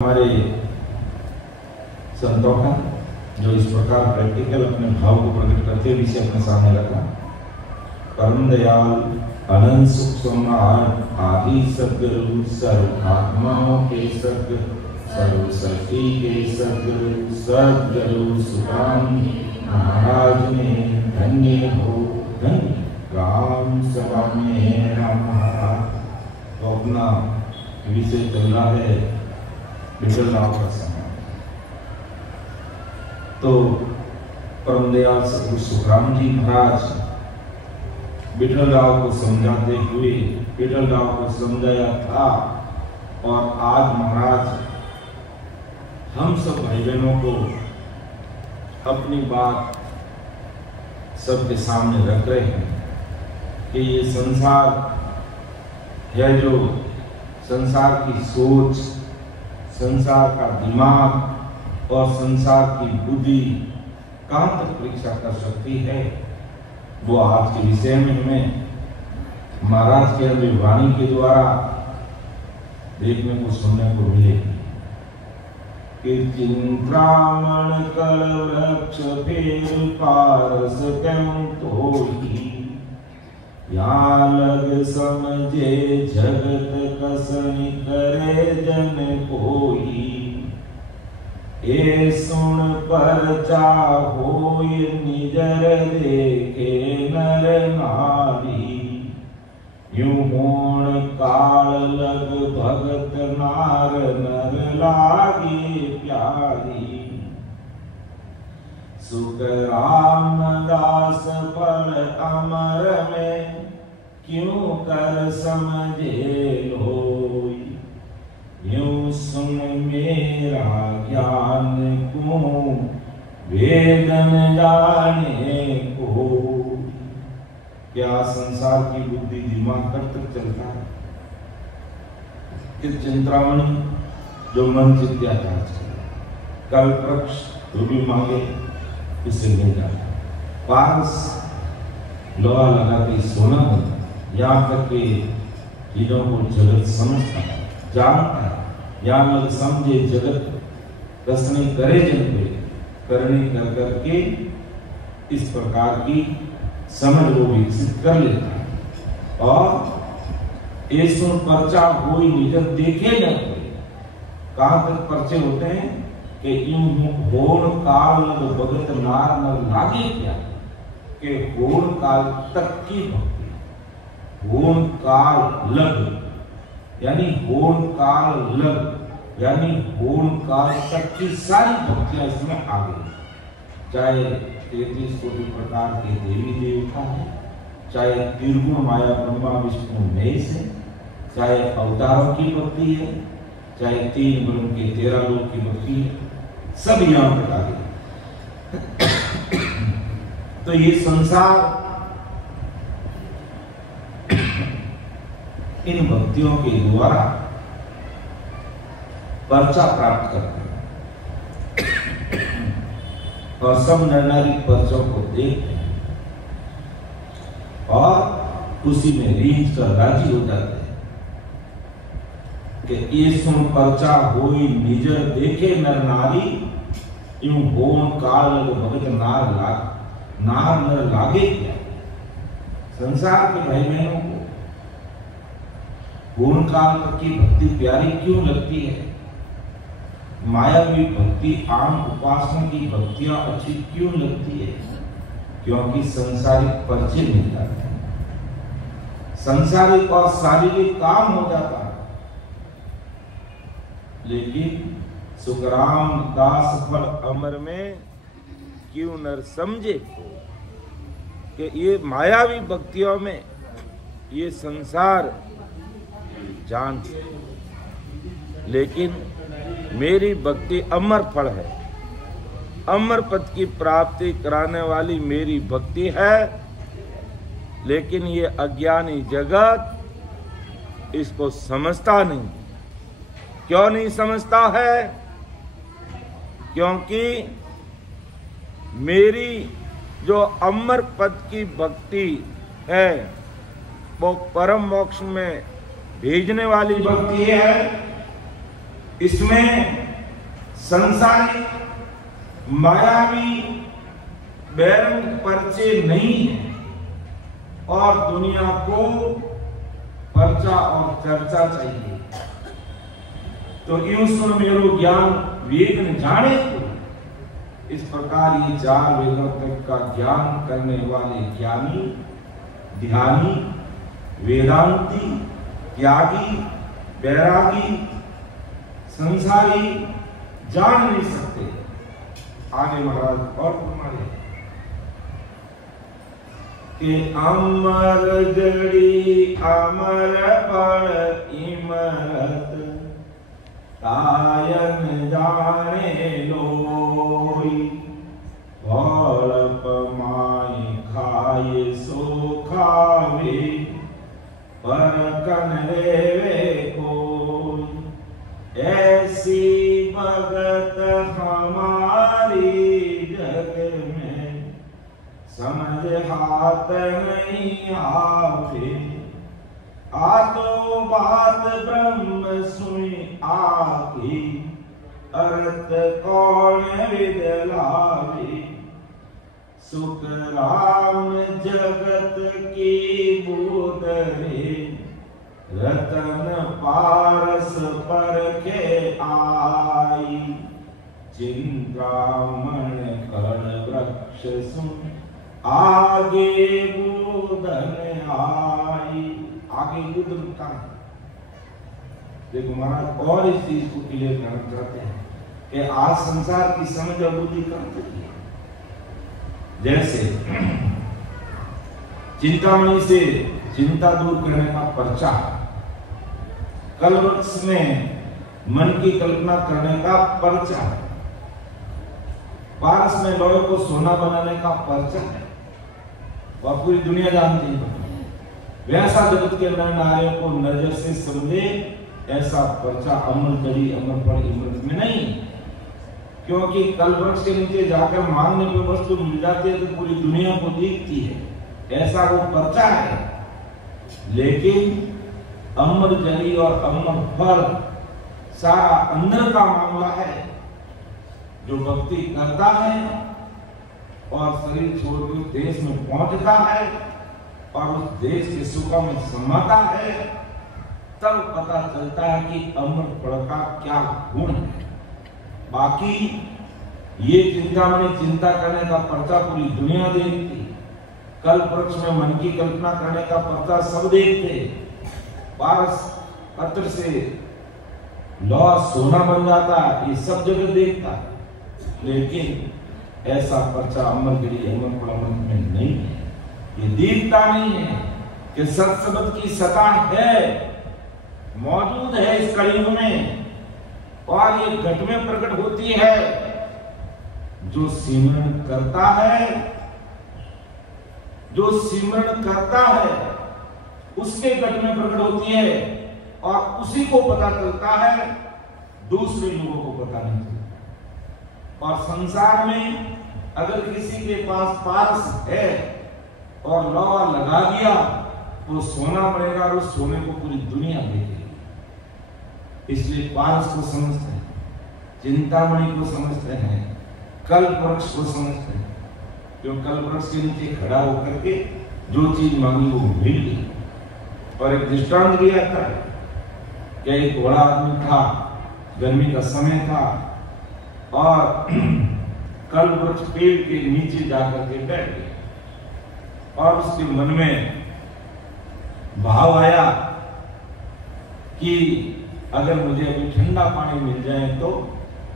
हमारे संतों का जो इस प्रकार प्रैक्टिकल अपने भाव को प्रकट करते हुए इसे अपने सामने रखा। परम दयाल अनंत सुख सम्राट आदि सद्गुरु सर्व आत्माओं के सद्गुरु सर्व शक्ति के सद्गुरु सद्गुरु सुखराम महाराज ने धन्य हो धन्य राम सभा में राम महाराज। तो अपना विषय चल रहा है विठल राव का समय। तो परम दयाल सद्गुरु सुखराम जी महाराज विठल राव को समझाते हुए विठल राव को समझाया था, और आज महाराज हम सब भाई बहनों को अपनी बात सबके सामने रख रहे हैं कि ये संसार है, जो संसार की सोच, संसार का दिमाग और संसार की बुद्धि कहाँ तक परीक्षा कर सकती है, वो आज के विषय में हमें महाराज के वाणी के द्वारा देखने को सुनने को मिलेगी। कि चिंतामण कल वृक्ष फेर पारस क्यों तोही, या लग समझे जगत कसनी करे जन कोई। ए सुन परचा होय निजर देखे नर नारी, यूं होण काल लग भगत नार नर लागे प्यारी। सुख रामदास फल अमर में क्यों कर समझे लोई, यूं सुन मेरा ज्ञान को वेदन जाने को। क्या संसार की बुद्धि दिमाग कब तक चलता है? कि चिंतामणि जो मन चित्याचार कल वृक्ष जो भी मांगे इससे मिल जाता है। पारस लोहा लगा के सोना बनता है, यहाँ तक के चीजों को जगत समझता है, जानता है। यहाँ लग समझे जगत कसने करे जन पे करने कर करके इस प्रकार की समझ वो विकसित कर लेता है। और ऐसो पर्चा होई निजर देखे न कोई। कहाँ तक पर्चे होते हैं कि यूं होण काल लग भगत नार न लागे क्या, कि होण काल तक की भक्ति, होण काल लग यानी होण काल लग यानी होण काल तक की सारी भक्तियां इसमें आ गई। चाहे 33 कोटि प्रकार के देवी देवता है, चाहे त्रिगुण माया ब्रह्मा विष्णु महेश है, चाहे अवतारों की भक्ति है, चाहे 3 ब्रह्म के 13 लोक की भक्ति है, सब यहाँ पर आ गए। तो ये संसार इन भक्तियों के द्वारा पर्चा प्राप्त करते हैं, और सब नर नारी पर्चों को देखते हैं और उसी में रीझ कर राजी हो जाते हैं कि ये सुन पर्चा होई निजर देखे नर नारी, यूं होन काल भगत नार नर लागे क्या। संसार के भाई बहनों को होन काल तक की भक्ति प्यारी क्यों लगती है? मायावी भक्ति आम उपासना की भक्तियां अच्छी क्यों लगती है? क्योंकि संसारिक परिचय मिल जाते हैं, संसारिक और शारीरिक काम हो जाता है। लेकिन सुखराम दास फल अमर में क्यों नर समझे कि ये मायावी भक्तियों में ये संसार जान, लेकिन मेरी भक्ति अमर फल है, अमर पद की प्राप्ति कराने वाली मेरी भक्ति है। लेकिन ये अज्ञानी जगत इसको समझता नहीं। क्यों नहीं समझता है? क्योंकि मेरी जो अमर पद की भक्ति है वो परम मोक्ष में भेजने वाली भक्ति है, इसमें संसारिक मायावी बैरंग पर्चे नहीं है और दुनिया को पर्चा और चर्चा चाहिए। तो यूं सुन मेरो ज्ञान वेद न जाने को, इस प्रकार ये 4 वेदों तक का ज्ञान करने वाले ज्ञानी, ध्यानी, वेदांती, त्यागी, बैरागी, संसारी जान नहीं सकते। आगे महाराज और फरमाए कि अमर जड़ी अमर पड़ इमरत तायन जाने लोई, फल पमाई खाए सो खावे पर कन रेवे कोई, ऐसी भगत हमारी जग में समझ हाथ नहीं आवे। आतो बात ब्रह्म सुनी आकी, अर्थ कौन विद लावे। सुख राम जगत की बूदरे, रतन पारस परखे आई। चिंतामण कड़ वृक्ष सुन आगे बूदन आई। आगे बुद्ध का देखो महाराज और इस चीज को क्लियर करना चाहते हैं कि आज संसार की समझ और बुद्धि कम चुकी है। जैसे चिंतामणि से चिंता दूर करने का पर्चा, कलवृक्ष में मन की कल्पना करने का पर्चा, पारस में लोहे को सोना बनाने का पर्चा है और पूरी दुनिया जानती है। वैसा जगत के नर नारियों को नजर से समझे, ऐसा पर्चा अमर जड़ी अमर पड़ इमरत में नहीं। क्योंकि कलवृक्ष के नीचे जाकर मांगने पे वस्तु मिल जाती है तो पूरी दुनिया को दिखती है, ऐसा वो पर्चा है। लेकिन अमर जड़ी और अमर फल सारा अंदर का मामला है। जो भक्ति करता है और शरीर छोड़कर देश में पहुंचता है और उस देश के सुख में समाता है, तब पता चलता है कि अमर फल का क्या गुण है। बाकी ये चिंतामणि चिंता करने का पर्चा पूरी दुनिया देखती, कल्प वृक्ष में मन की कल्पना करने का पर्चा सब देखते, पारस पत्र से लोहा सोना बन जाता, ये सब जगह देखता। लेकिन ऐसा पर्चा अमर गिरी अमर फल में नहीं है। ये दिखता नहीं है कि सत्सबद की सत्ता है, मौजूद है इस कलयुग में और ये घट में प्रकट होती है। जो सिमरण करता है, जो सिमरण करता है उसके घट में प्रकट होती है और उसी को पता चलता है, दूसरे लोगों को पता नहीं चलता। और संसार में अगर किसी के पास पारस है और लोहा लगा दिया तो सोना बनेगा और उस सोने को पूरी दुनिया देखेगी। इसलिए पारस को समझते हैं, चिंतामणि को समझते हैं, कल्प वृक्ष को समझते हैं। जो कल्प वृक्ष के नीचे खड़ा होकर के जो चीज मांगी वो मिल गई। और एक दृष्टांत भी आता है कि एक बड़ा आदमी था, गर्मी का समय था और कल्प वृक्ष पेड़ के नीचे जाकर के बैठ गया और उसके मन में भाव आया कि अगर मुझे अभी ठंडा पानी मिल जाए तो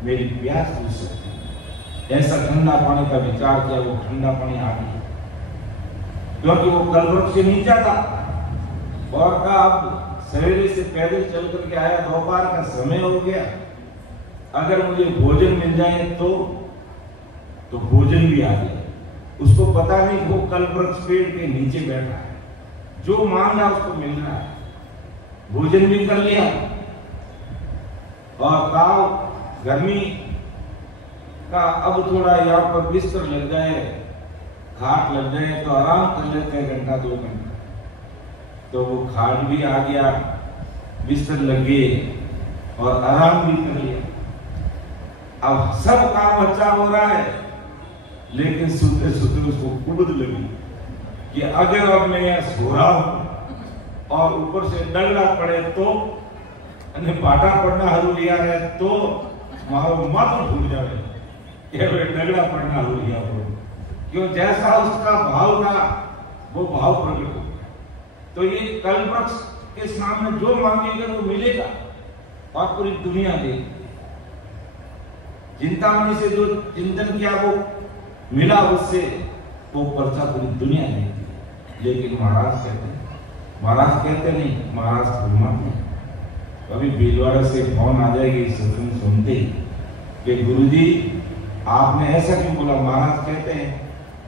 मेरी प्यास बुझ सकती है। ऐसा ठंडा पानी का विचार किया, वो ठंडा पानी आ गया क्योंकि वो कल्प वृक्ष से नीचा था और कहा अब सवेरे से पैदल चल करके आया, दोपहर का समय हो गया, अगर मुझे भोजन मिल जाए तो भोजन भी आ गया। उसको पता नहीं वो कल्प वृक्ष पेड़ के नीचे बैठा है, जो मांग रहा उसको मिल रहा है, भोजन भी कर लिया और ताव गर्मी का अब थोड़ा यहाँ पर बिस्तर लग जाए, खाट लग जाए तो आराम कर लेते हैं घंटा 2 घंटा। तो वो खाट भी आ गया, बिस्तर लग गए और आराम भी कर लिया। अब सब काम अच्छा हो रहा है, लेकिन सुनते सुनते उसको कुबद लगी कि अगर अब मैं यहाँ सो रहा हूं और ऊपर से डगड़ा पड़े तो पाटा पड़ना हरू लिया है तो मारो माथो फूट जाए, डगड़ा पड़ना हरू लिया हो। क्यों? जैसा उसका भाव था वो भाव प्रकट हो। तो ये कल्पवृक्ष के सामने जो मांगेगा वो मिलेगा और पूरी दुनिया देगी। चिंतामणि से जो चिंतन किया वो मिला, उससे वो पर्चा पूरी दुनिया देती। लेकिन महाराज कहते नहीं, महाराज फरमाते हैं। कभी भीलवाड़ा से फोन आ जाएगी सत्संग सुनते कि गुरुजी आपने ऐसा क्यों बोला? महाराज कहते हैं,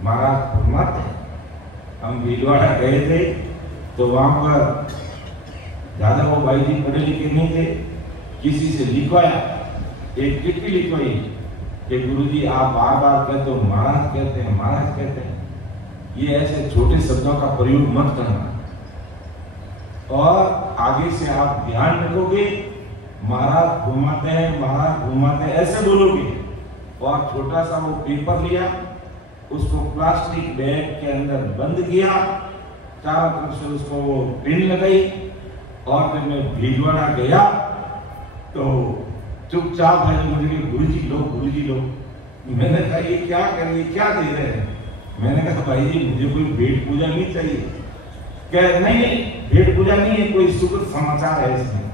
महाराज फरमाते हैं। हम भीलवाड़ा गए थे तो वहां पर ज्यादा वो भाई जी पढ़े लिखे नहीं थे, किसी से लिखवाया, एक चिट्ठी लिखवाई कि गुरुजी आप बार बार कहते हो महाराज कहते हैं, महाराज कहते हैं। ये ऐसे छोटे शब्दों का प्रयोग मत करना, और आगे से आप ध्यान रखोगे महाराज घुमाते हैं, महाराज घुमाते हैं ऐसे बोलोगे। और छोटा सा वो पेपर लिया, उसको प्लास्टिक बैग के अंदर बंद किया, चारों तरफ से उसको वो पिन लगाई। और जब मैं भीलवाड़ा गया तो चुपचाप है मुझे गुरुजी लो, गुरुजी लो। मैंने कहा ये क्या कर रही, क्या दे रहे हैं? मैंने कहा भाई जी मुझे कोई भेंट पूजा नहीं चाहिए। कह नहीं भेंट पूजा नहीं है, कोई सुखद समाचार है इसमें,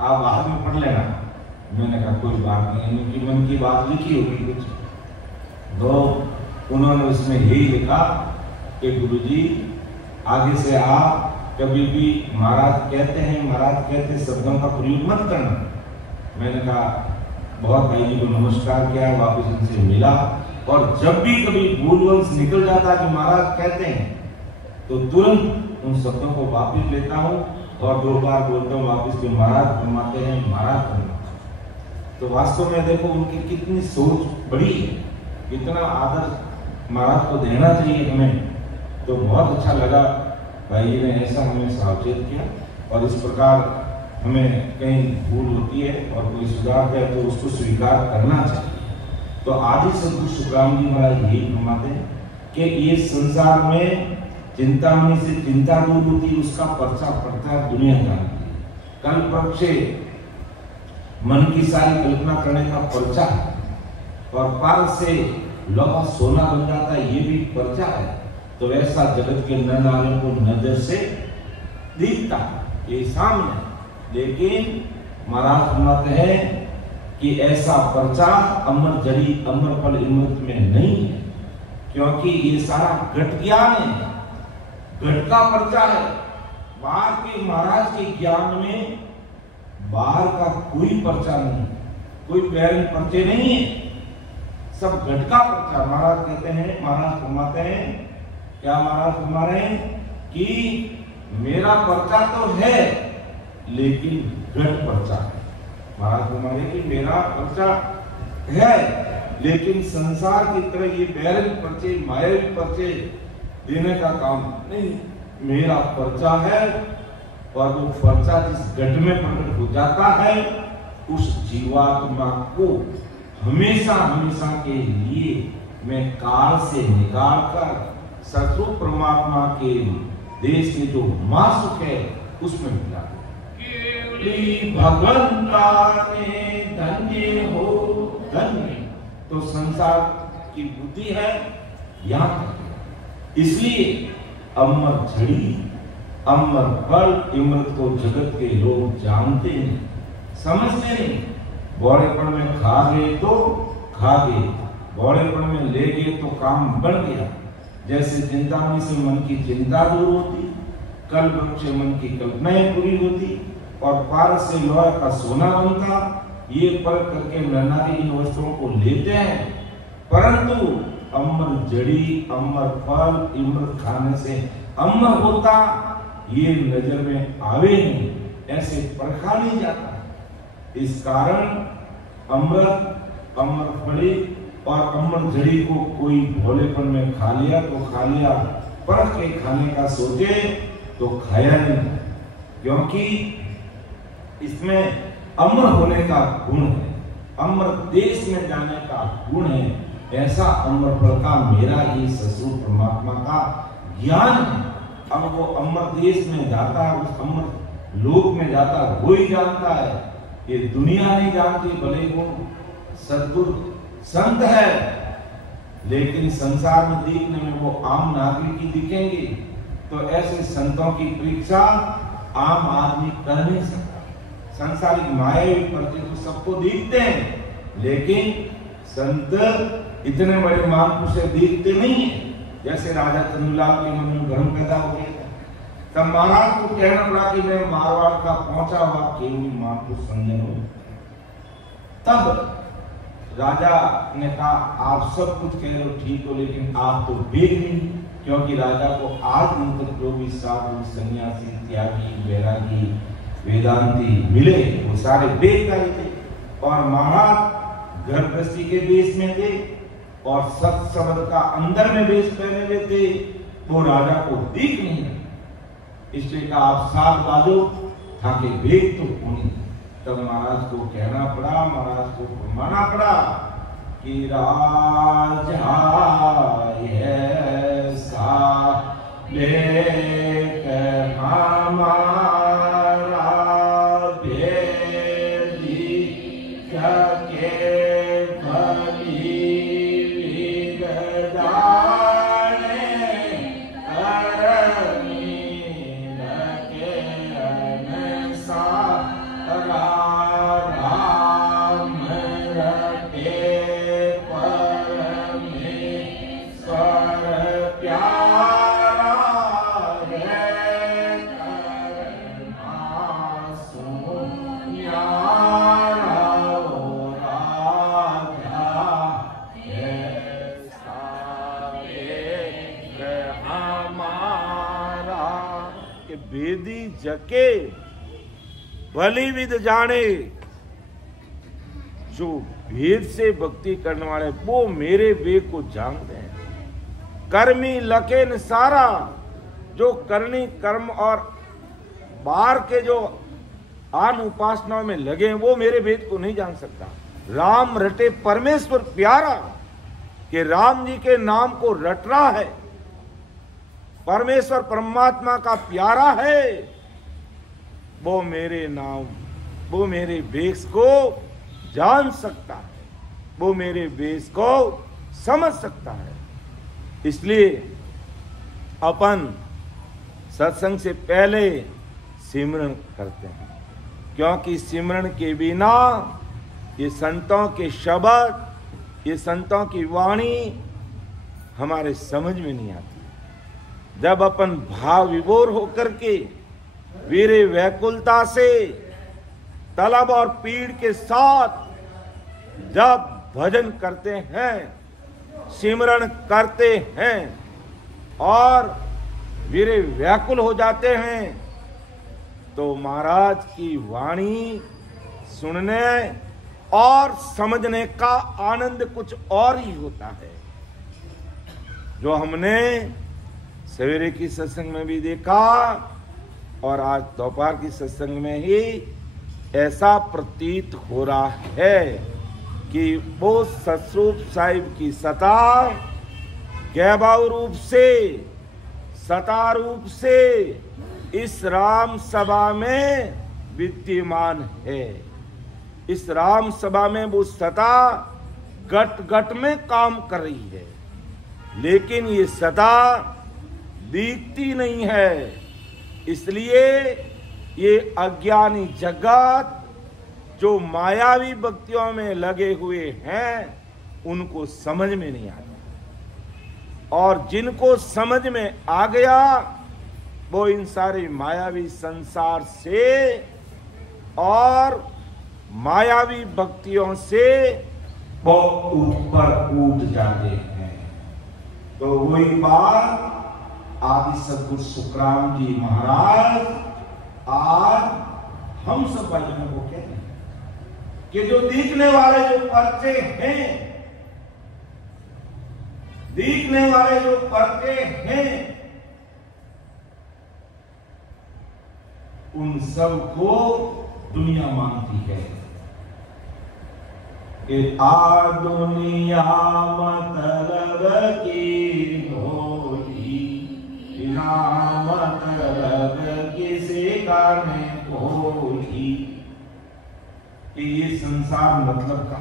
आप बाद में पढ़ लेना। मैंने कहा कोई बात नहीं, उनकी मन की बात लिखी होगी कुछ। तो उन्होंने उसमें यही लिखा कि गुरुजी आगे से आप कभी भी महाराज कहते हैं, महाराज कहते शब्दों का प्रयोग मत करना। मैंने कहा बहुत भाई जी को नमस्कार किया, वापस उनसे मिला। और जब भी कभी भूलवंश निकल जाता कि महाराज कहते हैं तो तुरंत उन शब्दों को वापस लेता हूँ और 2 बार बोलता हूँ वापस कि महाराज फरमाते हैं, महाराज फरमाते हैं। तो वास्तव में देखो उनकी कितनी सोच बड़ी है, कितना आदर महाराज को देना चाहिए हमें। तो बहुत अच्छा लगा भाई जी ने ऐसा हमें सावचेत किया। और इस प्रकार हमें कहीं भूल होती है और कोई सुधार है तो उसको स्वीकार करना चाहिए। तो आदि सदगुरु शुक्राम जी महाराज यही फरमाते हैं कि ये संसार में चिंतामणि से चिंता दूर होती, उसका पर्चा पड़ता है दुनिया जानती है। कल्पवृक्ष से मन की सारी कल्पना करने का पर्चा है, और पार से लोहा सोना बन जाता है, ये भी पर्चा है। तो ऐसा जगत के नर नारियों को नजर से दिखता ये सामने, लेकिन महाराज फरमाते हैं कि ऐसा पर्चा अमर जड़ी अमर फल इमृत में नहीं है, क्योंकि ये सारा घट ज्ञान है, घट का पर्चा है। बाहर के महाराज के ज्ञान में बाहर का कोई पर्चा नहीं, कोई पैरन पर्चे नहीं है, सब घट का पर्चा। महाराज कहते हैं, महाराज फरमाते हैं, क्या महाराज फरमा रहे हैं कि मेरा पर्चा तो है लेकिन घट पर्चा है। महाराज फरमा रहे हैं कि मेरा पर्चा है लेकिन संसार की तरह ये बैरन पर्चे मायावी पर्चे देने का काम नहीं, मेरा पर्चा है। और वो पर्चा जिस घट में प्रकट हो जाता है उस जीवात्मा को हमेशा हमेशा के लिए मैं काल से निकाल कर सत्व परमात्मा के देश के जो मासुक है उसमें मिला। भगवंता ने धन्य हो धन्य, तो संसार की बुद्धि है यहाँ तक। इसलिए अमर झड़ी अमर फल इमृत को जगत के लोग जानते नहीं, समझते नहीं। बौड़ेपन में खा गए तो खा गए, बौड़ेपन में ले गए तो काम बन गया। जैसे चिंतामणि से मन की चिंता दूर होती, कल्पवृक्ष से मन की कल्पनाएं पूरी होती, और पारस से लोहा का सोना बनता। ये परख करके नरनारी इन वस्त्रों को लेते हैं, परंतु अमर जड़ी अमर फल इमृत खाने से अमर होता ये नजर में आवे नहीं, ऐसे परखा नहीं जाता। इस कारण अमृत अमर फली और अमर जड़ी को कोई भोलेपन में खा लिया तो खा लिया, परख के खाने का सोचे तो खाया नहीं, क्योंकि इसमें अमर होने का गुण है, अमर देश में जाने का गुण है। ऐसा अमर फल का मेरा ही ससुर परमात्मा का ज्ञान है। अब वो अमर देश में जाता है, उस अमर लोक में जाता है, वो ही जानता है। ये दुनिया नहीं जानती, भले वो सद्गुरु संत है, लेकिन संसार में दिखने में वो आम नागरिक ही दिखेंगे। तो ऐसे संतों की परीक्षा आम आदमी कर नहीं सकता। संसारिक मायावी परिचय तो सबको दिखते हैं, लेकिन संत इतने बड़े महापुरुष से दिखते नहीं है। जैसे राजा चंद्रलाल के मन में भ्रम पैदा हो गया था, तब महाराज को कहना पड़ा कि मैं मारवाड़ का पहुंचा हुआ केवल महापुरुष संजन हूं। तब राजा ने कहा आप सब कुछ कह रहे हो ठीक हो, लेकिन आप तो वेद नहीं, क्योंकि राजा को आज दिन तक जो भी साधु सन्यासी त्यागी वैरागी वेदांती मिले वो सारे वेदकारी थे, और महाराज गर्भस्थी के वेश में थे और सत शब्द का अंदर में वेश पहने हुए थे, वो राजा को दिख नहीं रहा। इसलिए कहा आप साथ बाजो ताकि वेद तो होनी। तब महाराज को कहना पड़ा, महाराज को फरमाना पड़ा कि राजा ऐसा लेक हमारा भेदी के भली जाने करनी के अनुसार राम रटे परमेश्वर प्यारा है करना सुन्यारा ओ राजा ऐसा एक हमारा के बेदी जके भली विद जाने। जो भेद से भक्ति करने वाले वो मेरे वेद को जानते हैं। कर्मी लकेन सारा, जो करनी कर्म और बाहर के जो आन उपासनाओं में लगे हैं वो मेरे वेद को नहीं जान सकता। राम रटे परमेश्वर प्यारा, कि राम जी के नाम को रट रहा है, परमेश्वर परमात्मा का प्यारा है, वो मेरे नाम वो मेरे वेश को जान सकता है, वो मेरे वेश को समझ सकता है। इसलिए अपन सत्संग से पहले सिमरन करते हैं, क्योंकि सिमरन के बिना ये संतों के शब्द, ये संतों की वाणी हमारे समझ में नहीं आती। जब अपन भाव विभोर होकर के वीरे व्याकुलता से तलब और पीड़ के साथ जब भजन करते हैं, सिमरन करते हैं और वीरे व्याकुल हो जाते हैं, तो महाराज की वाणी सुनने और समझने का आनंद कुछ और ही होता है। जो हमने सवेरे की सत्संग में भी देखा और आज दोपहर की सत्संग में ही ऐसा प्रतीत हो रहा है कि वो सतरूप साहिब की सता गैबाऊ रूप से, सता रूप से इस राम सभा में विद्यमान है। इस राम सभा में वो सता गट गट में काम कर रही है, लेकिन ये सता दिखती नहीं है। इसलिए ये अज्ञानी जगत जो मायावी भक्तियों में लगे हुए हैं उनको समझ में नहीं आता, और जिनको समझ में आ गया वो इन सारे मायावी संसार से और मायावी भक्तियों से वो ऊपर उठ जाते हैं। तो वही बात आदि सद्गुरु सुखराम जी महाराज आज हम सब भाइयों को कहते हैं कि जो दिखने वाले जो पर्चे हैं, दिखने वाले जो पर्चे हैं, उन सब को दुनिया मानती है कि आ दुनिया मतलब की होली, बिना मतलब किसी का नहीं होली। कि ये संसार मतलब का,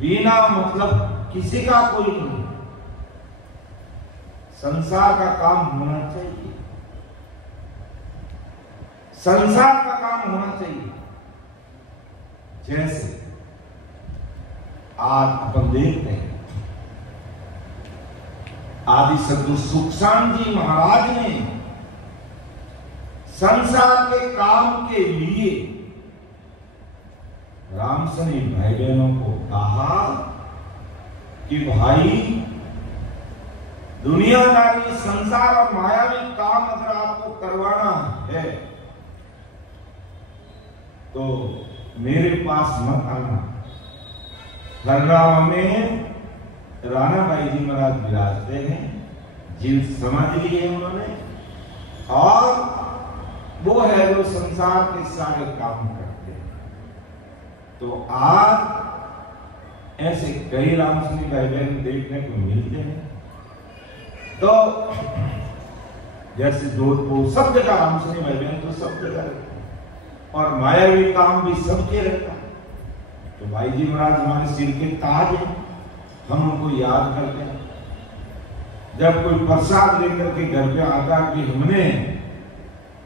बिना मतलब किसी का कोई नहीं। संसार का काम होना चाहिए, संसार का काम होना चाहिए। जैसे आज अपन देखते हैं, आदि सद्गुरु सुखशांत जी महाराज ने संसार के काम के लिए रामसनी भाई बहनों को कहा कि भाई, दुनियादारी, संसार और मायावी काम अगर आपको करवाना है तो मेरे पास मत आना। खरगांव में राणा भाई जी महाराज विराजते हैं, जिन समझ लिए उन्होंने, और वो है जो संसार के सारे काम करते हैं। तो आज ऐसे कई रामसनी भाई बहन देखने को मिलते हैं। तो जैसे जोधपुर सब जगह रामसनी भाई बहन तो सब जगह रहते हैं, और मायावी काम भी सबके रहता है। तो भाई जी महाराज हमारे सिर के ताज हैं, हम उनको याद करते हैं। जब कोई प्रसाद लेकर के घर पे आता कि हमने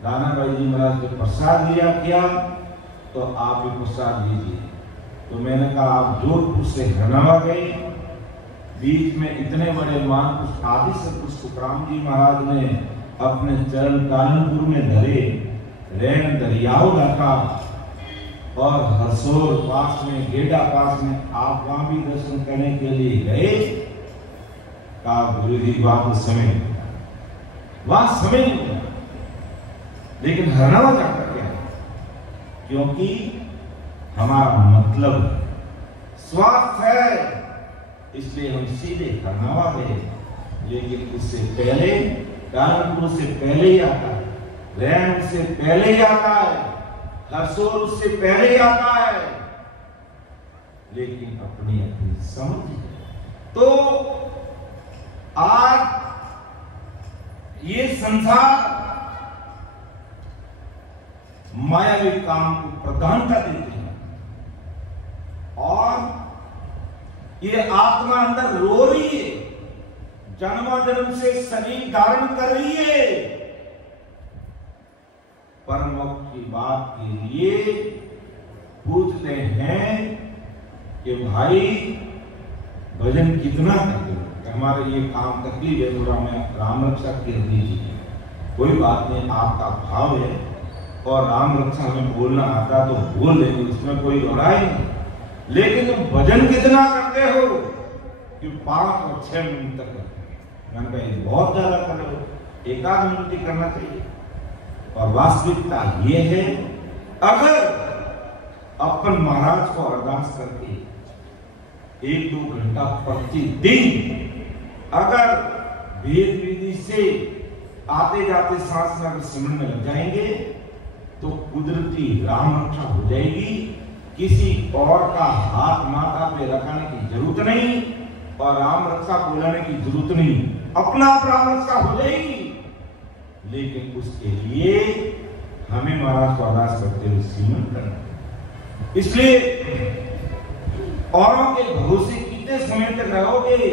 राणा भाई जी महाराज को प्रसाद दिया क्या, तो आप भी प्रसाद लीजिए। तो मैंने कहा आप जोधपुर से हरनावा गए, बीच में इतने बड़े महापुरुष आदि सद्गुरु सुखराम जी महाराज ने अपने चरण कानपुर में धरे, रैन दरियाओं का, और हरसोर पास में, गेडा पास में, आप वहां भी दर्शन करने के लिए गए। का गुरु जी बात समय, वहां समय नहीं, लेकिन हरनावा जाकर क्या है, क्योंकि हमारा मतलब स्वार्थ है, इसलिए हम सीधे हरनावा गए। लेकिन उससे पहले कानपुर से पहले ही आता है, रैन से पहले ही आता है, हरसोर उससे पहले ही आता है, लेकिन अपनी अपनी समझ। तो आज ये संसार मायावी काम को प्रधानता देते हैं, और ये आत्मा अंदर रो रही है, जन्माजन्म से शरीर धारण कर रही है, परमोक्ष की बात के लिए पूछते हैं कि भाई भजन कितना करते हो, हमारे ये काम तकलीफ है, थोड़ा मैं राम रक्षा कर दीजिए। कोई बात नहीं, आपका भाव है और राम रक्षा में बोलना आता तो बोल देंगे, उसमें कोई लड़ाई नहीं। लेकिन तुम भजन कितना करते हो कि 5 और 6 मिनट तक करते। मैंने कहा बहुत ज्यादा कर रहे हो, 1-8 मिनट ही करना चाहिए। और वास्तविकता ये है, अगर अपन महाराज को अरदास करके 1-2 घंटा प्रतिदिन अगर वेद विधि से आते जाते सांस में सिमरन में लग जाएंगे तो कुदरती राम रक्षा हो जाएगी। किसी और का हाथ माथा पे रखाने की जरूरत नहीं और राम रक्षा बोलाने की जरूरत नहीं, अपना आप राम रक्षा हो जाएगी। लेकिन उसके लिए हमें महाराज को अरदास करते हुए सिमरन करना। इसलिए औरों के भरोसे कितने समय तक रहोगे?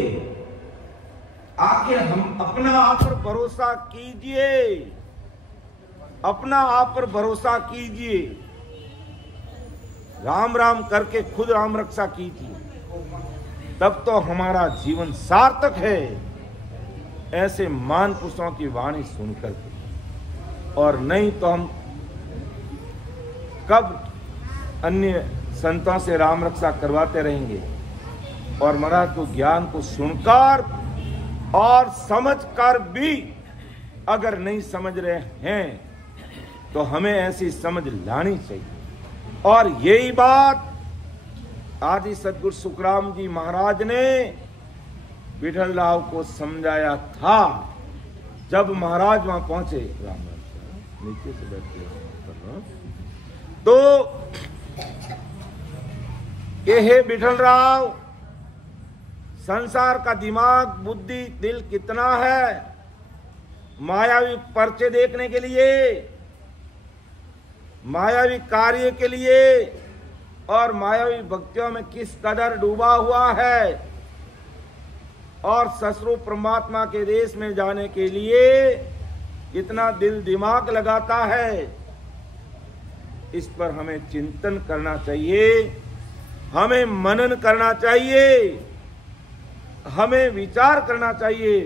आखिर हम अपना आप पर भरोसा कीजिए, अपना आप पर भरोसा कीजिए, राम राम करके खुद राम रक्षा कीजिए, तब तो हमारा जीवन सार्थक है। ऐसे मान पुरुषों की वाणी सुनकर के, और नहीं तो हम कब अन्य संतों से राम रक्षा करवाते रहेंगे। और महाराज को ज्ञान को सुनकर और समझकर भी अगर नहीं समझ रहे हैं तो हमें ऐसी समझ लानी चाहिए। और यही बात आदि सद्गुरु सुखराम जी महाराज ने विठल राव को समझाया था जब महाराज वहां पहुंचे। राम नीचे से बैठते तो ये हे विठलराव, संसार का दिमाग, बुद्धि, दिल कितना है मायावी पर्चे देखने के लिए, मायावी कार्य के लिए और मायावी भक्तियों में किस कदर डूबा हुआ है, और ससुर परमात्मा के देश में जाने के लिए कितना दिल दिमाग लगाता है। इस पर हमें चिंतन करना चाहिए, हमें मनन करना चाहिए, हमें विचार करना चाहिए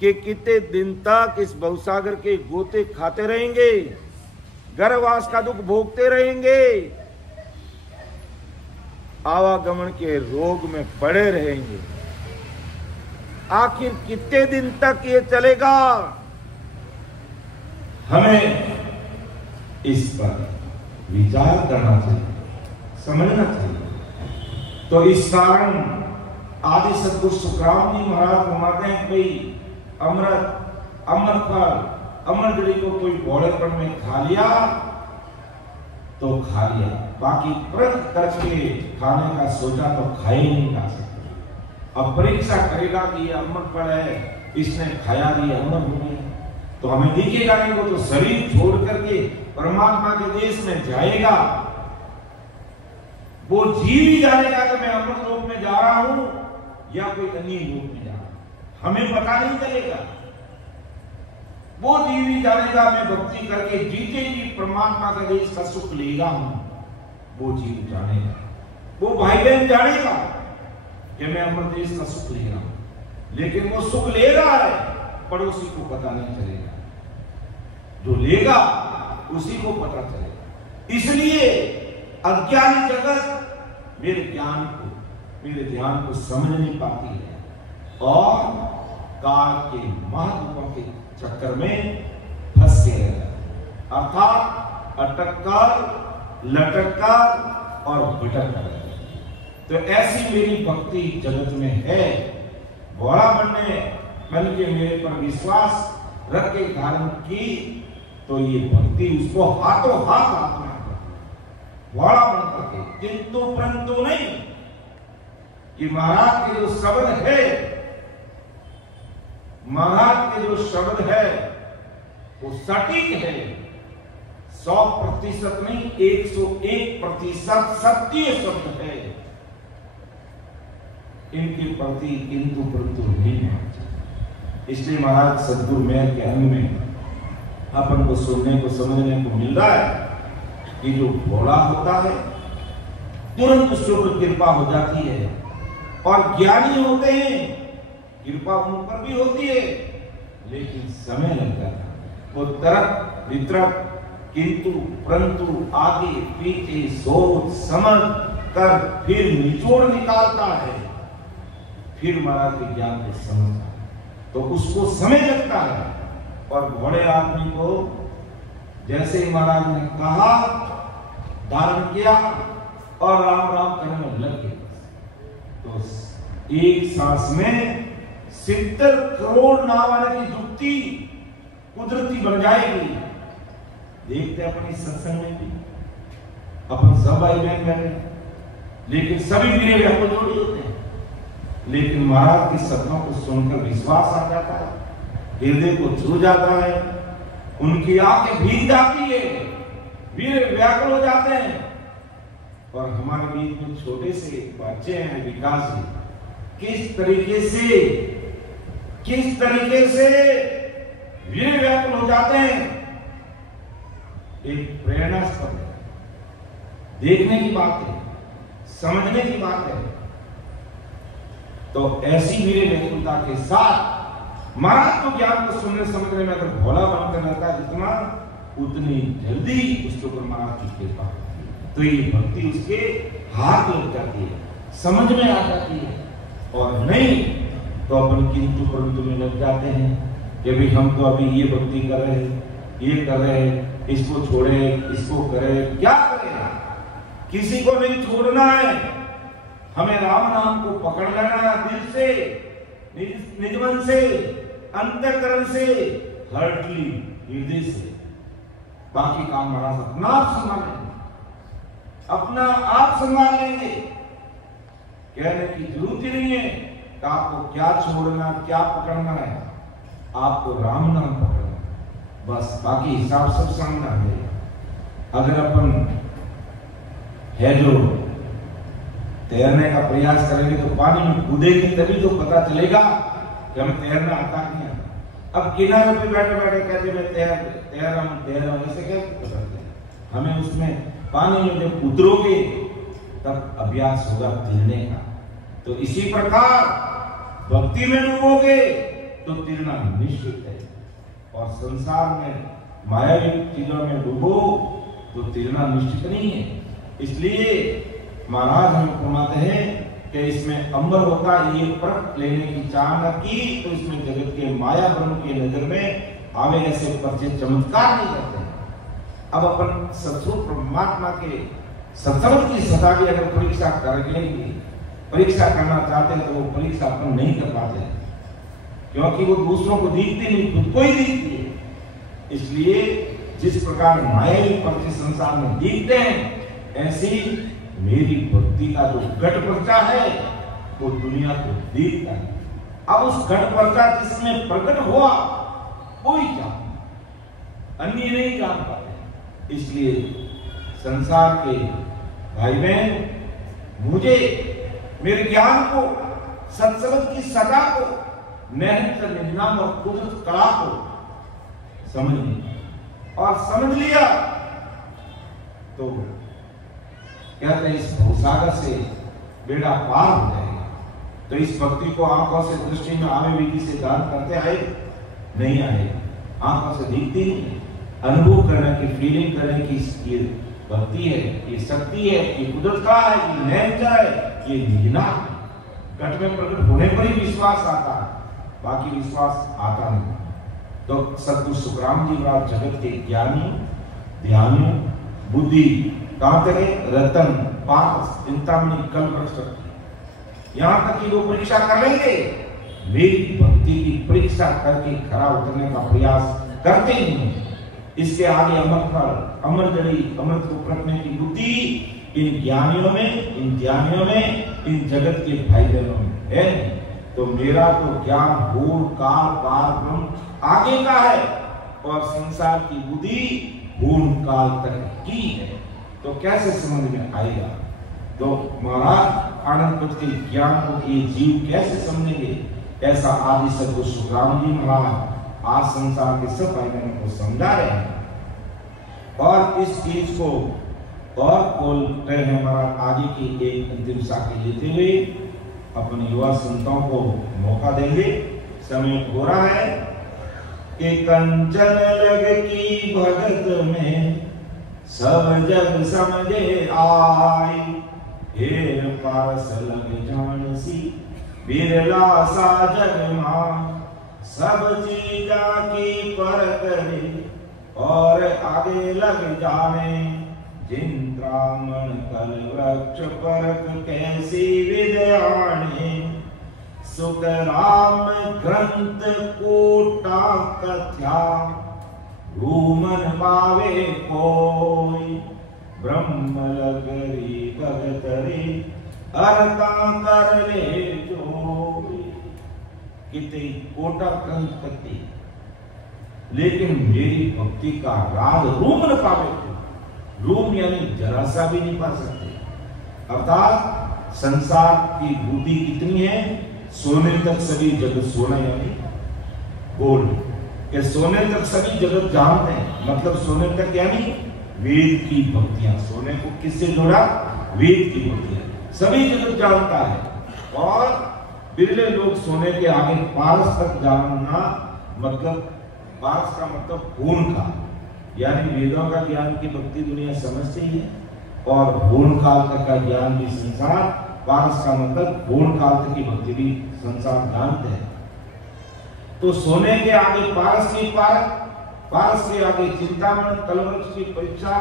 कि कितने दिन तक इस भवसागर के गोते खाते रहेंगे, गर्भवास का दुख भोगते रहेंगे, आवागमन के रोग में पड़े रहेंगे। आखिर कितने दिन तक ये चलेगा? हमें इस पर विचार करना चाहिए, समझना चाहिए। तो इस कारण आदि सद्गुरु सुखराम जी महाराज फरमाते हैं, कोई अमृत फल अमर जड़ी को कोई भोलेपन में खा लिया तो खा लिया, बाकी व्रत करके खाने का सोचा तो खाए नहीं खा सकते। अब परीक्षा करेगा कि ये अमर फल है, इसने खाया भी अमर हो गया, तो हमें दिखेगा नहीं। वो तो शरीर छोड़ करके परमात्मा के देश में जाएगा, वो जीव ही जानेगा कि मैं अमृत लोक में जा रहा हूं या कोई अन्य लोक में जा रहा हूं, हमें पता नहीं चलेगा। वो जीव ही जानेगा, मैं भक्ति करके जीते जी परमात्मा का देश का सुख लेगा हूं, वो जीव जानेगा। वो भाई बहन जानेगा कि मैं अमृत देश का सुख ले रहा हूं, लेकिन वो सुख ले रहा है पड़ोसी को पता नहीं चलेगा, जो लेगा उसी को पता चलेगा। इसलिए अज्ञानी जगत मेरे ज्ञान को, मेरे ध्यान को समझ नहीं पाती है और काल के महत्व के चक्कर में फंस के रहता है, अर्थात अटक कर, लटक कर और भटक कर। तो ऐसी मेरी भक्ति जगत में है, भोला मन के मेरे पर विश्वास रख के धारण की, तो ये भक्ति उसको हाथों हाथ आत्मा भोला बन करके, किंतु परंतु नहीं कि महाराज के जो शब्द है, महाराज के जो शब्द है वो सटीक है, 100% नहीं 101% सत्य शब्द है। इनके प्रति किंतु परंतु नहीं मानते। इसलिए महाराज सद्गुरु मेहर के अंग में अपन को सुनने को समझने को मिल रहा है कि जो भोला होता है तुरंत उसके ऊपर कृपा हो जाती है, और ज्ञानी होते हैं कृपा उन पर भी होती है लेकिन समय लग जाता है। वो तरक वितरक किंतु परंतु आगे पीछे सोच समझ कर फिर निचोड़ निकालता है, फिर महाराज के ज्ञान को समझता है, तो उसको समय लगता है। और घोड़े आदमी को जैसे ही महाराज ने कहा, धारण किया और राम राम करने में लग गए, तो एक सांस में 70 करोड़ नावाने की जुक्ति कुदरती बन जाएगी। देखते अपनी सत्संग में भी अपन सब भाई बहन बैठे, लेकिन सभी मेरे को जोड़ी होते हैं, लेकिन महाराज की शब्दों को सुनकर विश्वास आ जाता है, हृदय को छू जाता है, उनकी आंखें भीग जाती है, वीर व्याकुल हो जाते हैं। और हमारे बीच में छोटे से बच्चे हैं विकास जी, किस तरीके से वीर व्याकुल हो जाते हैं, एक प्रेरणास्पद है, देखने की बात है, समझने की बात है। तो ऐसी वीर व्याकुलता के साथ महाराज को ज्ञान को सुनने समझने में अगर भोला बनकर रहता है जितना, उतनी जल्दी उसके ऊपर महाराज की कृपा होती है, तो ये भक्ति उसके हाथ लग जाती है, समझ में आ जाती है। और नहीं तो अपन किंतु परंतु में लग जाते हैं कि भी हम तो अभी ये भक्ति कर रहे हैं, ये कर रहे हैं, इसको छोड़े, इसको करे, क्या करें, किसी को नहीं छोड़ना है, हमें राम नाम को पकड़ लेना है दिल से, निज मन से, अंतःकरण से, हृदय से, बाकी काम महाराज अपना आप संभालेंगे, अपना आप संभाल लेंगे। कहने की जरूरत ही नहीं है कि आपको क्या छोड़ना क्या पकड़ना है, आपको राम नाम पकड़ना, बस बाकी हिसाब सब सामने आ जाएगा। अगर अपन है जो तैरने का प्रयास करेंगे तो पानी में कूदेंगे तभी तो पता चलेगा कि हमें तैरना आता नहीं आता। अब किनारे पे बैठे बैठे कहते मैं तैर रहा हूँ ऐसे कैसे पता चलेगा? हमें उसमें पानी में जब उतरोगे तब अभ्यास होगा तैरने का। तो इसी प्रकार भक्ति में डूबोगे तो तैरना निश्चित है, और संसार में मायावी चीजों में डूबो तो तैरना निश्चित नहीं है। इसलिए महाराज हमें फरमाते हैं कि इसमें अंबर होता ये परख लेने की चाह न की तो इसमें जगत के माया ब्रह्म की नजर में आवे ऐसे परिचय चमत्कार नहीं करते। अब अपन सत्स्वरूप परमात्मा के सत्संग की सदा की अगर परीक्षा कर लेंगे, परीक्षा करना चाहते हैं तो वो परीक्षा अपन नहीं कर पाते, क्योंकि वो दूसरों को दिखती नहीं, खुद को ही दिखती है। इसलिए जिस प्रकार मायावी परिचय संसार में दिखते हैं, ऐसी मेरी भक्ति का जो घट पर्चा है वो दुनिया को दिखता है। अब उस घट पर्चा जिसमें प्रकट हुआ वो ही जानता, अन्य नहीं जान पाते। इसलिए संसार के भाई बहन मुझे मेरे ज्ञान को, सत्संग की सदा को, मेहनत निजाम और कुदरत कला को समझिए, और समझ लिया तो कहते हैं इस भवसागर से बेड़ा पार हो जाएगा। तो इस भक्ति को आंखों से दृष्टि में आवे विधि से दान करते आए नहीं आए, आंखों से दिखती नहीं, अनुभव करने की, फीलिंग करने की ये भक्ति है, ये शक्ति है, ये कुदरत का है, ये नेचर है, ये निजना है। घट में प्रकट होने पर ही विश्वास आता है, बाकी विश्वास आता नहीं। तो सतगुरु सुखराम जी महाराज जगत के ज्ञानी, ध्यानी, बुद्धि कहां तक है? रतन, पास, चिंतामणि, कल्पवृक्ष, यहां तक कि वो परीक्षा कर लेंगे, मेरी भक्ति की परीक्षा करके खरा उतरने का प्रयास करते ही नहीं। इसके आगे अमर फल, अमर जड़ी, अमृत को परखने की बुद्धि इन ज्ञानियों में, इन ध्यानियों में, इन जगत के भाई बहनों में है। तो मेरा तो ज्ञान भूल काल पार ब्रह्म आगे का है, और संसार की बुद्धि भूल काल तक की है। तो कैसे समझ में आएगा? तो महाराज आनंद पद के ज्ञान को ये जीव कैसे समझेंगे? ऐसा आदि सदगुरु सुखराम जी महाराज आज संसार के सब भाई बहनों को समझा रहे हैं, और इस चीज को और बोल रहे हैं महाराज। आगे की एक अंतिम साखी लेते हुए अपने युवा संतों को मौका देंगे। समय हो रहा है कि कंचन लग की भगत में सब जग समझे आई, हेर पारस लग जान सी बिरला सा जग मान, सब चीजा की पर करे और आगे लग जाने, जिंद्रामण कल वृक्ष परक कैसी विद्याणे, सुख राम ग्रंथ कोटा कथ्या, रूमन पावे कोई, ब्रह्म लगरी भगत रे अरता कर ले जोई। कितनी कोटा ग्रंथ करती, लेकिन मेरी भक्ति का राग रूम न पावे। रूम यानी जरा सा भी नहीं पा सकते। अर्थात संसार की बुद्धि कितनी है? सोने तक सभी जगत, सोना यानी गोल्ड, के सोने तक सभी जगत जानते हैं। मतलब सोने तक यानी वेद की भक्तियां। सोने को किससे जोड़ा? वेद की भक्तियां सभी जगत जानता है, और बिरले लोग सोने के आगे पारस तक जानना, मतलब पारस का मतलब पूर्ण का, यानी वेदों का ज्ञान की भक्ति दुनिया समझती है, और पूर्ण काल तक का ज्ञान भी संसार, पारस का मतलब पूर्ण काल तक की भक्ति भी संसार जानते हैं। तो सोने के आगे पारस की पारक, पारस के आगे चिंतामण कलवृक्ष की परीक्षा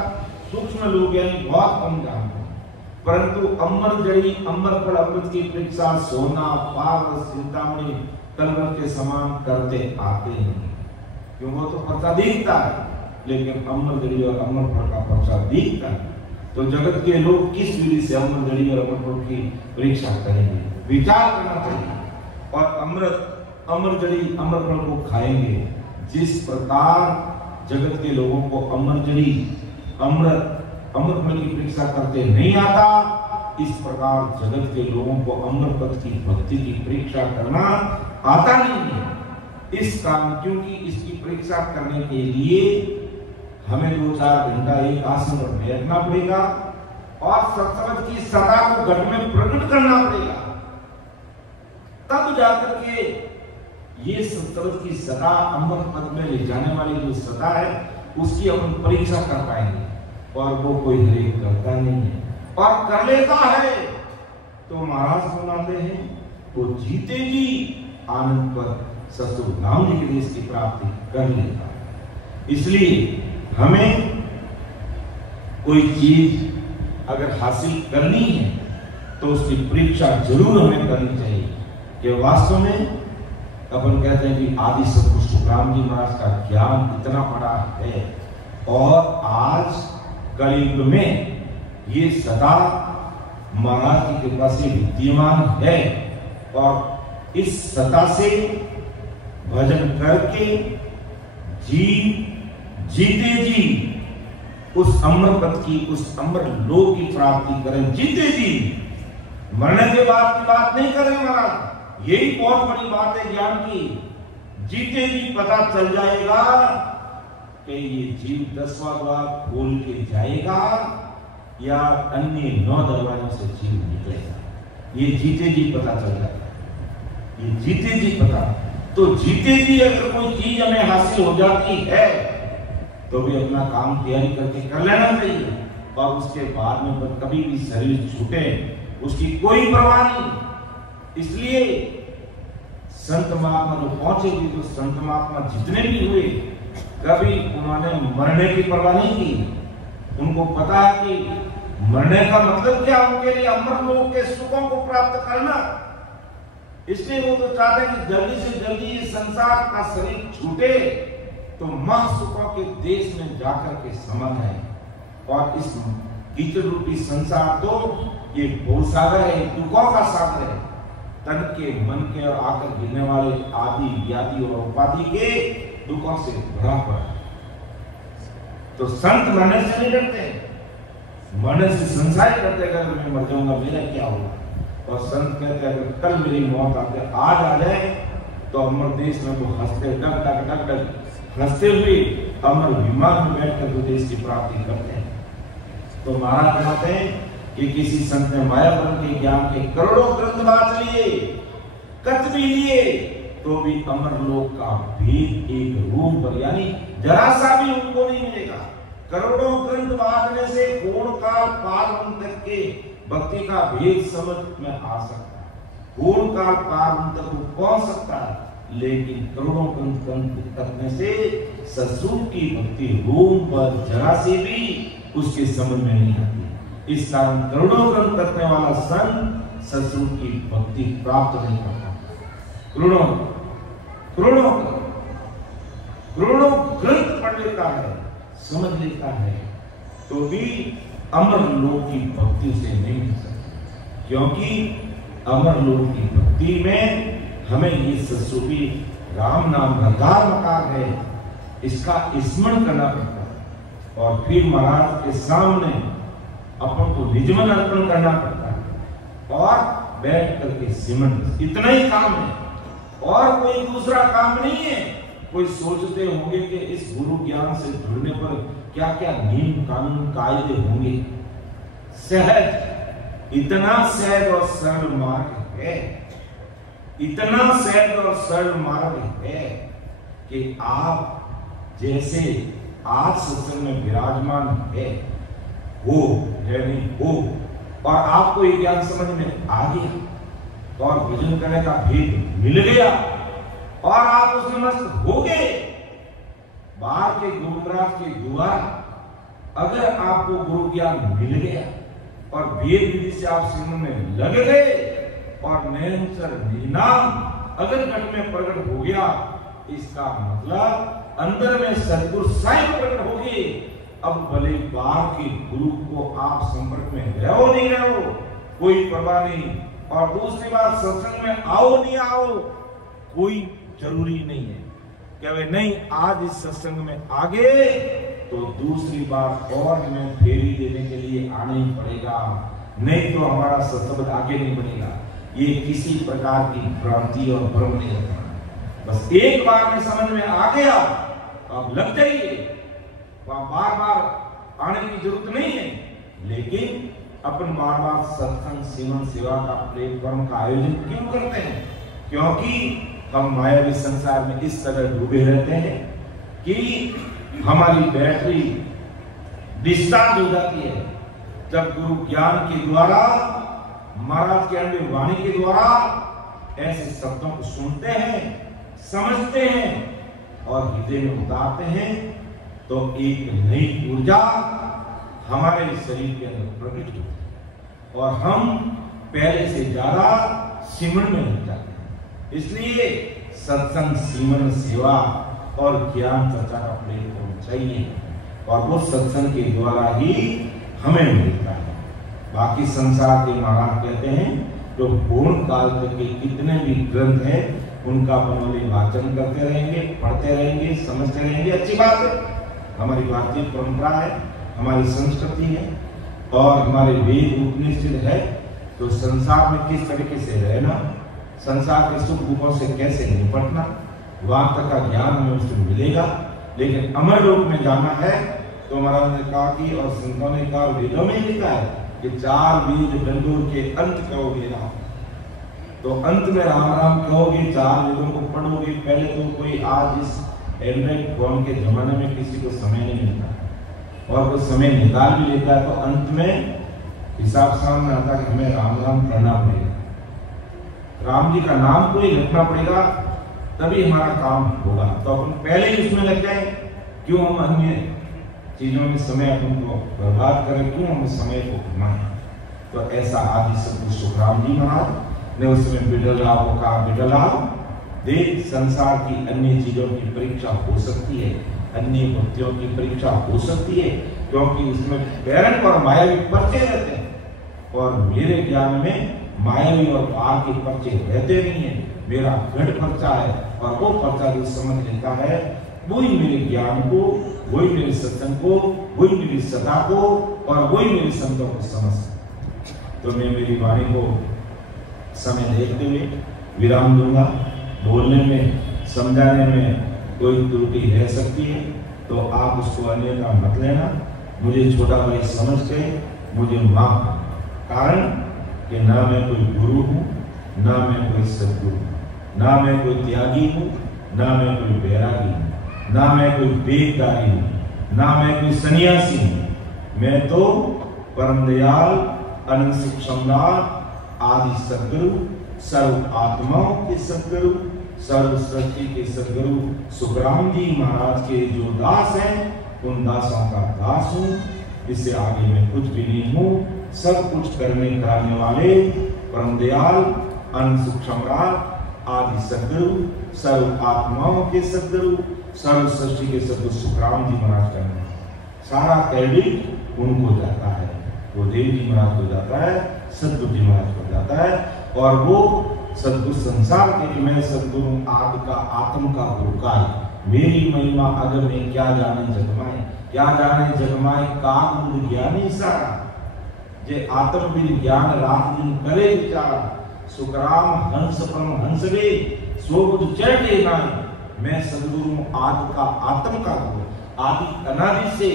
सूक्ष्म लोग यानी बहुत कम जानते हैं। परंतु अमर जड़ी, अमर फल अमृत की परीक्षा सोना, पारस, चिंतामणि, कलवृक्ष के समान करते आते हैं। क्यों? वो तो पता दिखता है, लेकिन अमरजड़ी और अमरफल का प्रसाद दिखता है, तो जगत के लोग किस विधि से अमरजड़ी और अमरफल की परीक्षा करेंगे? विचार करना चाहिए। और अमरजड़ी अमरफल को खाएंगे। जिस प्रकार जगत के लोगों को अमरजड़ी अमरफल की परीक्षा करते नहीं आता, इस प्रकार जगत के लोगों को अमरपद की भक्ति की परीक्षा करना आता नहीं है। इस कारण क्योंकि इसकी परीक्षा करने के लिए हमें 2-4 घंटा एक आसन पर बैठना पड़ेगा और सत्संग की सत्ता को घट में प्रकट करना पड़ेगा, तब जाकर के ये सत्संग की सत्ता अमर पद में ले जाने वाली जो सत्ता है उसकी अपन परीक्षा कर पाएंगे। और वो कोई हरेक करता नहीं है, और कर लेता है तो महाराज सुनाते हैं वो जीते जी आनंद पर ससुर राम जी के देश की प्राप्ति कर लेता है। इसलिए हमें कोई चीज अगर हासिल करनी है तो उसकी परीक्षा जरूर हमें करनी चाहिए कि वास्तव में अपन कहते हैं कि आदि सदगुरु राम जी महाराज का ज्ञान इतना बड़ा है और आज कलयुग में ये सदा महाराज की कृपा से विद्यमान है। और इस सता से भजन करके जीते जी उस अमर पद की, उस अमर लोक की प्राप्ति करें। जीते जी, मरने के बाद की बात नहीं करें महाराज, यही बहुत बड़ी बात है ज्ञान की। जीते जी पता चल जाएगा कि ये जीव 10वां द्वार खोल के जाएगा या अन्य 9 दरवाजों से जीव निकलेगा। ये जीते जी पता चल जाता है, ये जीते जी पता। तो जीते जी अगर कोई चीज हमें हासिल हो जाती है तो भी अपना काम तैयारी करके कर लेना चाहिए, और उसके बाद में कभी भी शरीर छूटे उसकी कोई परवाह नहीं। इसलिए संत महात्मा जो पहुंचे भी, तो संत महात्मा जितने भी हुए कभी उन्होंने मरने की परवाह नहीं की। उनको पता है कि मरने का मतलब क्या, उनके लिए अमर लोक के सुखों को प्राप्त करना। इसलिए वो तो चाहते हैं कि जल्दी से जल्दी ये संसार का शरीर छूटे तो महासुखों के देश में जाकर के समा जाए। और इस कीचड़ रूपी संसार तो ये भवसागर है, दुखों का सागर है, तन के मन के और आकर गिरने वाले आदि व्याधि और उपाधि के दुखों से भरा पड़ा। तो संत मरने से नहीं डरते, मरने से संसार करते अगर मैं मर जाऊंगा मेरा क्या होगा। और संत कहते अगर कल मेरी मौत आते आज आ जाए तो अमर देश में वो हंसते डग डग डग डग हंसते हुए अमर विमान में बैठकर तो देश की प्राप्ति करते हैं। तो महाराज कहते हैं कि किसी संत ने मायापन के ज्ञान के करोड़ों ग्रंथ बांट लिए, कत भी लिए, तो भी अमर लोक का भेद एक रूम पर यानी जरा सा भी उनको नहीं मिलेगा। करोड़ों ग्रंथ बांटने से कोण काल पार तक के भक्ति का भेद समझ में आ सकता है, कोण काल पार तक पहुंच सकता है, लेकिन करोड़ों ग्रंथ करने से ससुर की भक्ति रूम पर जरा से भी उसके समझ में नहीं आती। इस कारण करोड़ों ग्रंथ करने वाला संत ससुर की भक्ति प्राप्त नहीं करता। करोड़ों करोड़ों करोड़ों ग्रंथ पढ़ लेता है, समझ लेता है, तो भी अमर लोक की भक्ति से नहीं मिल सकती। क्योंकि अमर लोक की भक्ति में हमें ये ससुरी राम नाम रंगार मकार है, इसका स्मरण करना पड़ता है। और फिर महाराज के सामने अपन को निजमन अर्पण करना पड़ता है और बैठ करके सिमरन, इतना ही काम है और कोई दूसरा काम नहीं है। कोई सोचते होंगे कि इस गुरु ज्ञान से जुड़ने पर क्या क्या नियम कानून कायदे होंगे। सहज, इतना सहज और सरल मार्ग है, इतना सहज और सरल मार्ग है कि आप जैसे आज सत्संग में विराजमान है हो है नहीं हो, और आपको ये ज्ञान समझ में आ गया और भजन करने का भेद मिल गया और आप उसमें मस्त हो गए। बाहर के गुरु महाराज के द्वारा अगर आपको गुरु ज्ञान मिल गया और भेद विधि से आप सिमरन में लग गए और निरंतर निनाम अगर घट में प्रकट हो गया, इसका मतलब अंदर में सदगुरु साईं प्रकट होगी। अब भले बाहर के गुरु को आप संपर्क में रहो नहीं रहो, कोई परवाह नहीं। और दूसरी बात, सत्संग में आओ नहीं आओ, कोई जरूरी नहीं है। क्या वे नहीं आज इस सत्संग में आगे तो दूसरी बार और हमें फेरी देने के लिए आना ही पड़ेगा, नहीं तो हमारा सत्संग आगे नहीं बढ़ेगा। ये किसी प्रकार की भ्रांति और भ्रम नहीं रखना। बस एक बार में समझ में आ गया तो आप लग जाइए, वहां बार बार आने की जरूरत नहीं है। लेकिन अपन बार बार सत्संग सीमन सेवा का प्लेटफॉर्म का आयोजन क्यों करते हैं? क्योंकि हम मायावी संसार में इस तरह डूबे रहते हैं कि हमारी बैटरी डिस्चार्ज हो जाती है। जब गुरु ज्ञान के द्वारा, महाराज के अंडे वाणी के द्वारा ऐसे शब्दों को सुनते हैं, समझते हैं और हृदय में उतारते हैं, तो एक नई ऊर्जा हमारे शरीर के अंदर प्रकट होती है और हम पहले से ज्यादा सिमरन में लग जाते हैं। इसलिए सत्संग, सिमरन, सेवा और ज्ञान चर्चा का प्लेटफॉर्म चाहिए और वो सत्संग के द्वारा ही हमें मिलता है। बाकी संसार के महाराज कहते हैं जो पूर्ण काल तक के कितने भी ग्रंथ हैं उनका बनोले वाचन करते रहेंगे, पढ़ते रहेंगे, समझते रहेंगे। अच्छी बात है, हमारी भारतीय परंपरा है, हमारी संस्कृति है और हमारे वेद उपनिषद है। तो संसार में किस तरीके से रहना, संसार के सुख दुखों से कैसे निपटना, वहां तक का ज्ञान हमें उससे मिलेगा। लेकिन अमर लोक में जाना है तो महाराज ने कहा कि, और संतों ने कहा, वेदों में लिखा है कि 4 वेद डंडोर के अंत कहोगे राम। तो अंत में राम राम कहोगे, 4 वेदों को पढ़ोगे। पहले तो कोई आज इस एंड्रॉइड फोन के जमाने में किसी को समय नहीं मिलता और कोई समय निकाल भी लेता है तो अंत में हिसाब सामने आता कि हमें राम राम करना पड़ेगा, राम जी का नाम को ही रखना पड़ेगा, तभी हमारा काम होगा। तो अपन पहले ही उसमें लग जाए। क्यों हम अन्य चीजों में समय अपन को बर्बाद करें, क्यों हम समय को घुमाएं? तो ऐसा आदि सदगुरु सुखराम जी महाराज ने उस समय बिडला को कहा, बिडला देख, संसार की अन्य चीजों की परीक्षा हो सकती है, अन्य भक्तियों की परीक्षा हो सकती है, क्योंकि उसमें प्रेरक और मायावी पर्चे रहते हैं और मेरे ज्ञान में मायावी और पार के पर्चे रहते नहीं है। मेरा गढ़ पर्चा है और वो पर्चा जो समझ लेता है वही मेरे ज्ञान को, वही मेरे सत्संग को, वही मेरी सदा को और वही मेरे संतों को समझ। तो मैं मेरी वाणी को समय देखते हुए विराम दूंगा। बोलने में, समझाने में कोई त्रुटि रह सकती है तो आप उसको अन्यथा मत लेना। मुझे छोटा भाई समझ के मुझे माफ करना। कारण कि ना मैं कोई गुरु हूँ, ना मैं कोई सदगुरु, ना मैं कोई त्यागी हूँ, ना मैं कोई बैरागी हूँ, ना मैं कोई वेदधारी हूँ, ना मैं कोई सन्यासी हूँ। मैं तो परम दयाल, अनंत सुख सम्राट, आदि सदगुरु, सर्व आत्माओं के सदगुरु, सर्व सृष्टि के सदगुरु सुखराम जी महाराज के जो दास हैं उन दासों का दास हूँ। इससे आगे मैं कुछ भी नहीं हूँ। सब कुछ करने कराने वाले परम दयाल, अनंत सुख सम्राट, आदि सदगुरु, सर्व आत्माओं के सदगुरु, सर्व सृष्टि के सदगुरु सुखराम जी महाराज का सारा क्रेडिट उनको जाता है। वो देव जी महाराज को जाता है, सदगुरु जी महाराज को जाता है और वो सदगुरु संसार के मैं सदगुरु आदि का आत्म का गुरुकाल, मेरी महिमा अगर में क्या जाने जगमाए, क्या जाने जगमाए काग बुध ज्ञानी सारा, जे आत्म विद ज्ञान रात दिन करे विचार, सुखराम हंस परम हंस वे सो बुध चढ़े नाई। मैं सदगुरु आदि का आत्म का गुरु, आदि अनादि से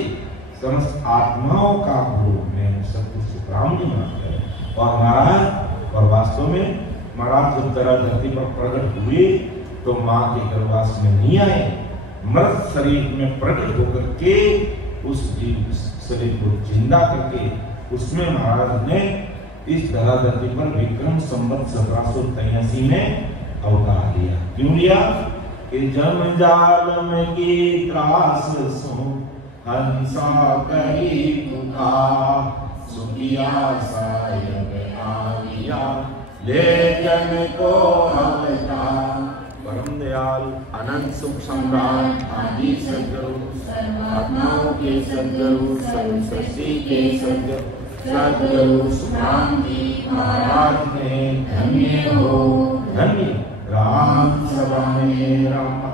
समस्त आत्माओं का गुरु मैं सदगुरु सुखराम जी महाराज। और महाराज और वास्तव में महाराज जब धरती पर प्रकट हुए तो माँ के गर्भवास में नहीं आए, मृत शरीर में प्रकट होकर के उस जीव शरीर को जिंदा करके उसमें महाराज ने इस धरती पर विक्रम संवत 1783 में अवतार लिया। क्यों लिया? कि जम जाल में की त्रास सो हंसा करी पुकार, सुखिया सायब आविया लेजन को अवतार, परम दयाल अनंत सुख सम्राट आदि सद्गुरु आत्माओं के सद्गुरु सर्व सृष्टि के सद्गुरु सुखराम जी महाराज ने धन्य हो धन्य राम सभा में राम